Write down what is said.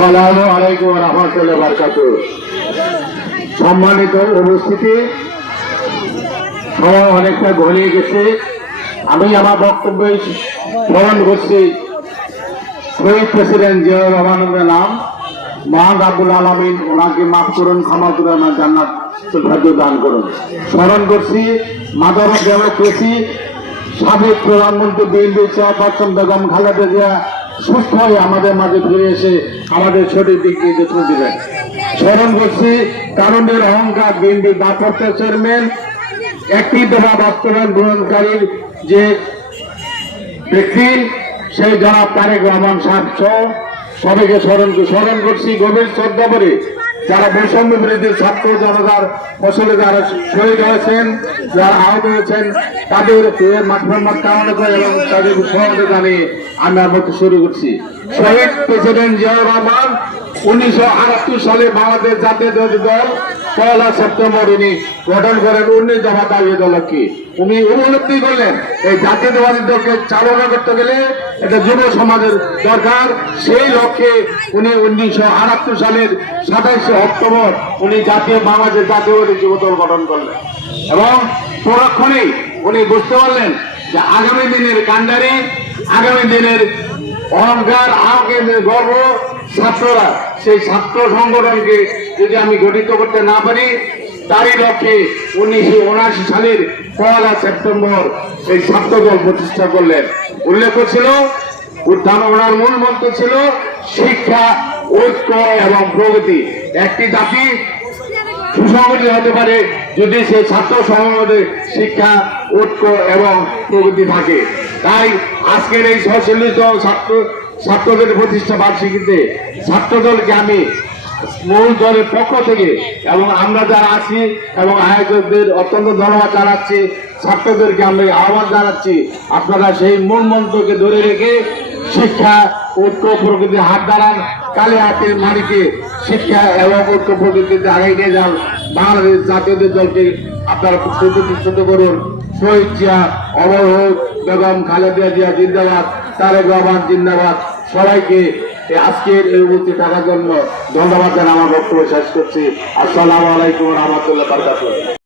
আসসালামু আলাইকুম ওয়া রাহমাতুল্লাহি ওয়া বারাকাতুহু। সম্মানিত উপস্থিতি, সময় অনেকটা গড়িয়ে গেছে। আমি আমার বক্তব্য স্মরণ করছি শহীদ প্রেসিডেন্ট জিয়াউর রহমানের নাম। মহান রাব্বুল আলামিন ওনাকে মাফ করুন, ক্ষমা করে আমার জান্নাত দান করুন। স্মরণ করছি মাদার অফ ডেমোক্রেসি সাবেক প্রধানমন্ত্রী বিএনপি চেয়ারপারসন বেগম খালেদা জিয়া সুস্থ হয়ে আমাদের মাঝে ফিরে এসে আমাদের সঠিক দিক নির্দেশনা দিবেন। স্মরণ করছি কারণের অহংকার বিএনপি ভারপ্রাপ্ত চেয়ারম্যান একটি দফা বাস্তবায়ন গ্রহণকারীর যে ব্যক্তি সেই জনাব তারেক রহমান সাহেব সবাইকে স্মরণ করছি গভীর শ্রদ্ধা করে যারা বৈষম্য বিরোধী ছাত্র জনতার ফসলে যারা শহীদ হয়েছেন, যারা আহত হয়েছেন, তাদের মাঠ কামনা করে এবং তাদের সহযোগিতা জানিয়ে আমি আমার শুরু করছি। শহীদ প্রেসিডেন্ট জিয়াউর রহমান 1978 সালে বাংলাদেশ জাতীয়তাবাদী দল 1 সেপ্টেম্বর উনি গঠন করেন। 19 দফা দাবি দলকে উনি উপলব্ধি করলেন এই জাতীয়তাবাদী দলকে চালনা করতে গেলে এটা যুব সমাজের দরকার। সেই লক্ষ্যে উনি 1978 সালের 27 অক্টোবর উনি বাংলাদেশ জাতীয়তাবাদী যুব দল গঠন করলেন এবং পরক্ষণেই উনি বুঝতে পারলেন যে আগামী দিনের কান্ডারি, আগামী দিনের অহংকার, আগামী গর্ব ছাত্ররা, সেই ছাত্র সংগঠনকে যদি আমি গঠিত করতে না পারি, তারই লক্ষ্যে 1979 সালের 1 সেপ্টেম্বর এই ছাত্র দল প্রতিষ্ঠা করলেন। উল্লেখ ছিল ওনার মূল মন্ত্র ছিল শিক্ষা, ঐক্য এবং প্রগতি। একটি জাতি সুসংগঠিত হতে পারে যদি সে ছাত্র সমাজে শিক্ষা, ঐক্য এবং প্রগতি থাকে। তাই আজকের এই সশীলিত ছাত্রদের প্রতিষ্ঠা বার্ষিকীতে ছাত্রদলকে আমি মূল দলের পক্ষ থেকে এবং আমরা যারা আছি এবং আয়োজকদের অত্যন্ত ধন্যবাদ জানাচ্ছি। ছাত্রদেরকে আমরা আহ্বান জানাচ্ছি আপনারা সেই মূল মন্ত্রকে ধরে রেখে শিক্ষা, ঐক্য, প্রকৃতি হাত দাঁড়ান, কালে হাতের মাটিকে শিক্ষা এবং ঐক্য প্রকৃতিতে আগাই নিয়ে যান। বাংলাদেশ জাতীয়তাবাদী দলকে আপনারা প্রতিষ্ঠিত করুন। শহীদ জিয়া অমর হোক, বেগম খালেদা জিয়া জিন্দাবাদ, তারেক রহমান জিন্দাবাদ। সবাইকে আজকের এই উপস্থিত থাকার জন্য ধন্যবাদ জানাই আমার বক্তব্য শেষ করছি। আসসালামু আলাইকুম ওয়া রাহমাতুল্লাহি ওয়া বারাকাতুহু।